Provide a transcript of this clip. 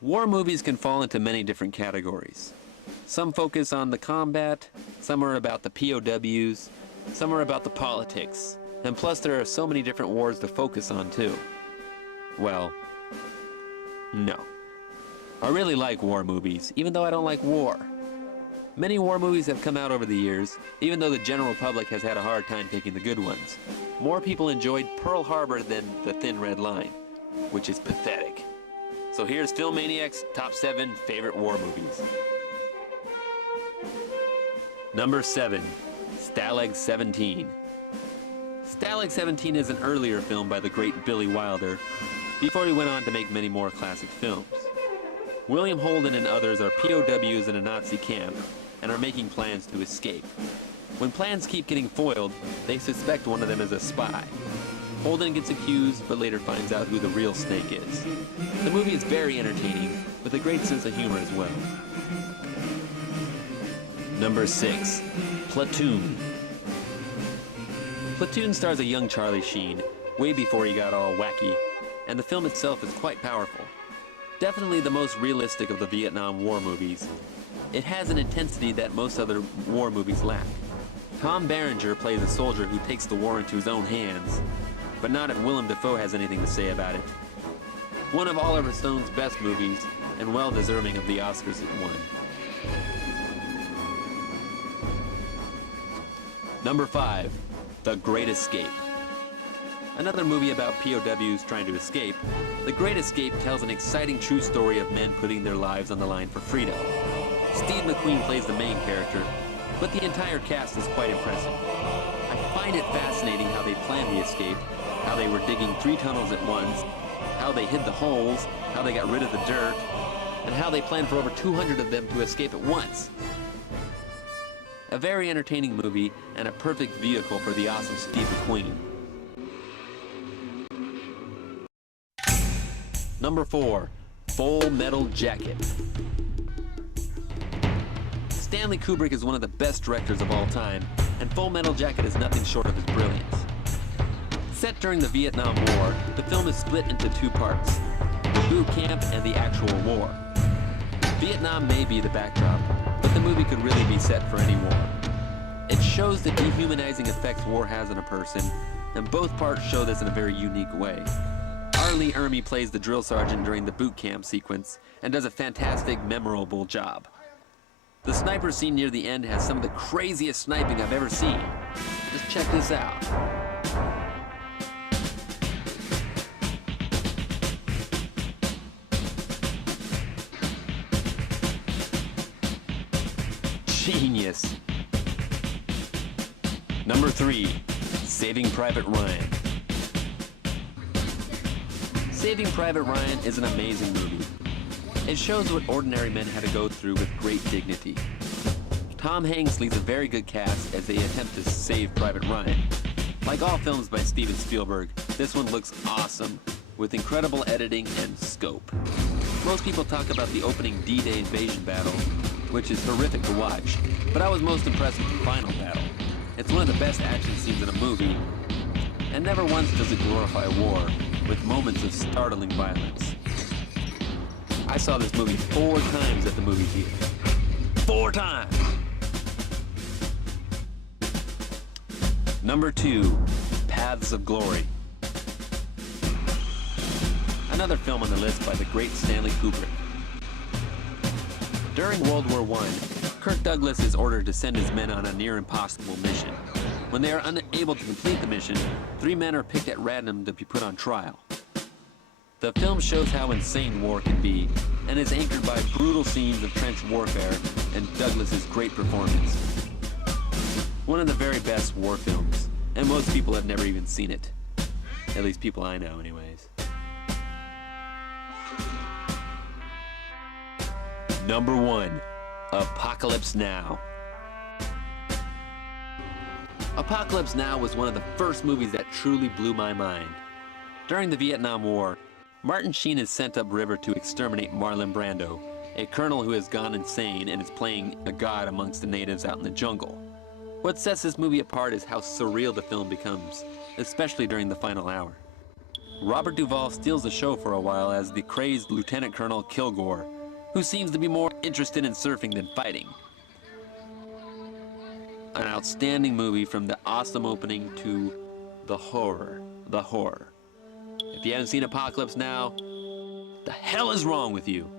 War movies can fall into many different categories. Some focus on the combat, some are about the POWs, some are about the politics, and plus there are so many different wars to focus on too. Well, no. I really like war movies, even though I don't like war. Many war movies have come out over the years, even though the general public has had a hard time picking the good ones. More people enjoyed Pearl Harbor than The Thin Red Line, which is pathetic. So here's Filmmaniac's top 7 favorite war movies. Number 7, Stalag 17. Stalag 17 is an earlier film by the great Billy Wilder, before he went on to make many more classic films. William Holden and others are POWs in a Nazi camp and are making plans to escape. When plans keep getting foiled, they suspect one of them is a spy. Holden gets accused, but later finds out who the real Snake is. The movie is very entertaining, with a great sense of humor as well. Number 6, Platoon. Platoon stars a young Charlie Sheen, way before he got all wacky, and the film itself is quite powerful. Definitely the most realistic of the Vietnam War movies. It has an intensity that most other war movies lack. Tom Berenger plays a soldier who takes the war into his own hands, but not if Willem Dafoe has anything to say about it. One of Oliver Stone's best movies, and well deserving of the Oscars it won. Number 5, The Great Escape. Another movie about POWs trying to escape, The Great Escape tells an exciting true story of men putting their lives on the line for freedom. Steve McQueen plays the main character, but the entire cast is quite impressive. I find it fascinating how they planned the escape, how they were digging 3 tunnels at once, how they hid the holes, how they got rid of the dirt, and how they planned for over 200 of them to escape at once. A very entertaining movie and a perfect vehicle for the awesome Steve McQueen. Number 4, Full Metal Jacket. Stanley Kubrick is one of the best directors of all time, and Full Metal Jacket is nothing short of his brilliance. Set during the Vietnam War, the film is split into 2 parts, the boot camp and the actual war. Vietnam may be the backdrop, but the movie could really be set for any war. It shows the dehumanizing effects war has on a person, and both parts show this in a very unique way. R. Lee Ermey plays the drill sergeant during the boot camp sequence, and does a fantastic, memorable job. The sniper scene near the end has some of the craziest sniping I've ever seen. Just check this out. Genius. Number 3, Saving Private Ryan. Saving Private Ryan is an amazing movie. It shows what ordinary men had to go through with great dignity. Tom Hanks leads a very good cast as they attempt to save Private Ryan. Like all films by Steven Spielberg, this one looks awesome, with incredible editing and scope. Most people talk about the opening D-Day invasion battle, which is horrific to watch, but I was most impressed with the final battle. It's one of the best action scenes in a movie, and never once does it glorify war, with moments of startling violence. I saw this movie 4 times at the movie theater. 4 times! Number 2, Paths of Glory. Another film on the list by the great Stanley Kubrick. During World War I, Kirk Douglas is ordered to send his men on a near-impossible mission. When they are unable to complete the mission, 3 men are picked at random to be put on trial. The film shows how insane war can be, and is anchored by brutal scenes of trench warfare and Douglas's great performance. One of the very best war films, and most people have never even seen it. At least people I know, anyways. Number 1, Apocalypse Now. Apocalypse Now was one of the first movies that truly blew my mind. During the Vietnam War, Martin Sheen is sent upriver to exterminate Marlon Brando, a colonel who has gone insane and is playing a god amongst the natives out in the jungle. What sets this movie apart is how surreal the film becomes, especially during the final hour. Robert Duvall steals the show for a while as the crazed Lieutenant Colonel Kilgore, who seems to be more interested in surfing than fighting. An outstanding movie from the awesome opening to the horror. If you haven't seen Apocalypse Now, the hell is wrong with you?